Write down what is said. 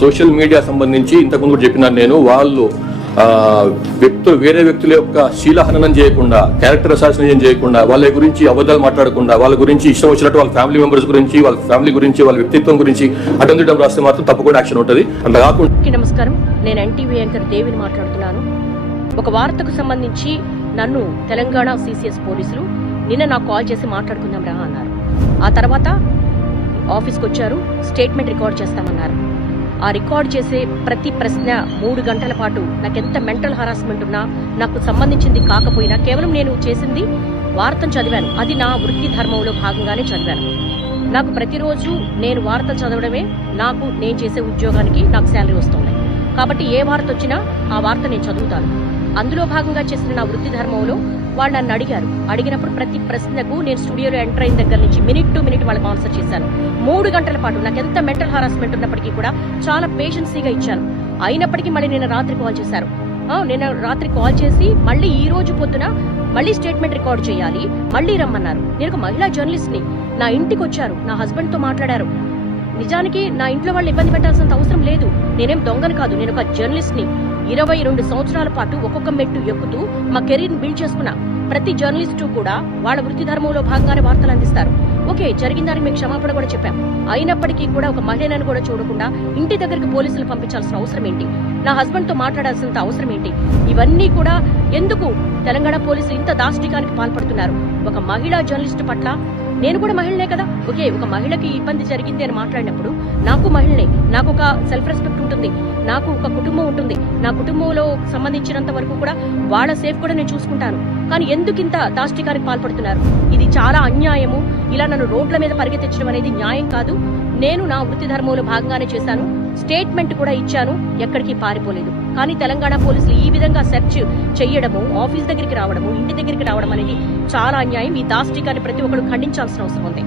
Social media సంబంధించి ఇంతకుముందు కూడా చెప్పినాను నేను, వాళ్ళు వేరే వ్యక్తుల యొక్క శీలహననం చేయకుండా, క్యారెక్టర్ అసాసినేషన్ చేయకుండా, వాళ్ళ గురించి అబద్ధాలు మాట్లాడకుండా, వాళ్ళ గురించి ఇష్టం వచ్చినట్టు వాళ్ళ ఫ్యామిలీ మెంబర్స్ గురించి, వాళ్ళ ఫ్యామిలీ గురించి, వాళ్ళ వ్యక్తిత్వం గురించి అటెండడం రాస్తే మాత్రం తప్పకుండా యాక్షన్ ఉంటుంది. అంత కాకుండా నమస్కారం, నేను ఎన్టీవీ యాంకర్ దేవిని మాట్లాడుతున్నాను. ఒక వార్తకు సంబంధించి నన్ను తెలంగాణ సిసిఎస్ పోలీసులు నిన్న నాకు కాల్ చేసి మాట్లాడుకుందాం రా అన్నారు. ఆ తర్వాత ఆఫీస్కి వచ్చారు, స్టేట్మెంట్ రికార్డ్ చేస్తామన్నారు. ఆ రికార్డ్ చేసే ప్రతి ప్రశ్న 3 గంటల పాటు నాకెంత మెంటల్ హరాస్మెంట్ ఉన్నా, నాకు సంబంధించింది కాకపోయినా, కేవలం నేను చేసింది వార్తను చదివాను. అది నా వృత్తి ధర్మంలో భాగంగానే చదివాను. నాకు ప్రతిరోజు నేను వార్త చదవడమే నేను చేసే ఉద్యోగానికి నాకు శాలరీ వస్తుంది. కాబట్టి ఏ వార్త వచ్చినా ఆ వార్త నేను చదువుతాను. అందులో భాగంగా చేసిన నా వృత్తి ధర్మంలో వాళ్ళు నన్ను అడిగినప్పుడు ప్రతి ప్రశ్నకు నేను స్టూడియోలో ఎంటర్ అయిన దగ్గర నుంచి మినిట్ టు మినిట్ వాళ్ళకి ఆన్సర్ చేశాను. 3 గంటల పాటు నాకు ఎంత మెంటల్ హారాస్మెంట్ ఉన్నప్పటికీ కూడా చాలా పేషెన్సీగా ఇచ్చాను. అయినప్పటికీ మళ్ళీ నేను రాత్రి కాల్ చేశారు. నేను రాత్రి కాల్ చేసి మళ్ళీ ఈ రోజు పొద్దున మళ్ళీ స్టేట్మెంట్ రికార్డ్ చేయాలి, మళ్ళీ రమ్మన్నారు. నేను ఒక మహిళా జర్నలిస్ట్ ని. నా ఇంటికి వచ్చారు, నా హస్బెండ్ తో మాట్లాడారు. నిజానికి నా ఇంట్లో వాళ్ళు ఇబ్బంది పెట్టాల్సినంత అవసరం లేదు. నేనేం దొంగను కాదు, నేను ఒక జర్నలిస్ట్ ని. 22 సంవత్సరాల పాటు ఒక్కొక్క మెట్టు ఎక్కుతూ మా కెరీర్ బిల్డ్ చేసుకున్నా. ప్రతి జర్నలిస్టు కూడా వాళ్ళ వృత్తి ధర్మంలో భాగంగానే వార్తలు అందిస్తారు. ఓకే, జరిగిందని మీకు క్షమాపణ కూడా చెప్పాం. అయినప్పటికీ కూడా ఒక మహిళను కూడా చూడకుండా ఇంటి దగ్గరికి పోలీసులు పంపించాల్సిన అవసరం ఏంటి? నా హస్బెండ్ తో మాట్లాడాల్సినంత అవసరం ఏంటి? ఇవన్నీ కూడా ఎందుకు తెలంగాణ పోలీసులు ఇంత దాష్టికానికి పాల్పడుతున్నారు? ఒక మహిళా జర్నలిస్టు పట్ల నేను కూడా మహిళనే కదా. ఓకే, ఒక మహిళకి ఇబ్బంది జరిగింది అని మాట్లాడినప్పుడు నాకు మహిళనే, నాకు ఒక సెల్ఫ్ రెస్పెక్ట్ ఉంటుంది, నాకు ఒక కుటుంబం ఉంటుంది. నా కుటుంబంలో సంబంధించినంత వరకు కూడా వాళ్ళ సేఫ్ కూడా నేను చూసుకుంటాను. కానీ ఎందుకు ఇంత దాష్టికానికి పాల్పడుతున్నారు? ఇది చాలా అన్యాయము. ఇలా నన్ను రోడ్ల మీద పరిగెత్తించడం అనేది న్యాయం కాదు. నేను నా వృత్తి ధర్మంలో భాగంగానే చేశాను, స్టేట్మెంట్ కూడా ఇచ్చాను, ఎక్కడికి పారిపోలేదు. కానీ తెలంగాణ పోలీసులు ఈ విధంగా సెర్చ్ చెయ్యడము, ఆఫీస్ దగ్గరికి రావడము, ఇంటి దగ్గరికి రావడం అనేది చాలా అన్యాయం. ఈ దాష్టికాన్ని ప్రతి ఒక్కరు ఖండించాల్సిన అవసరం ఉంది.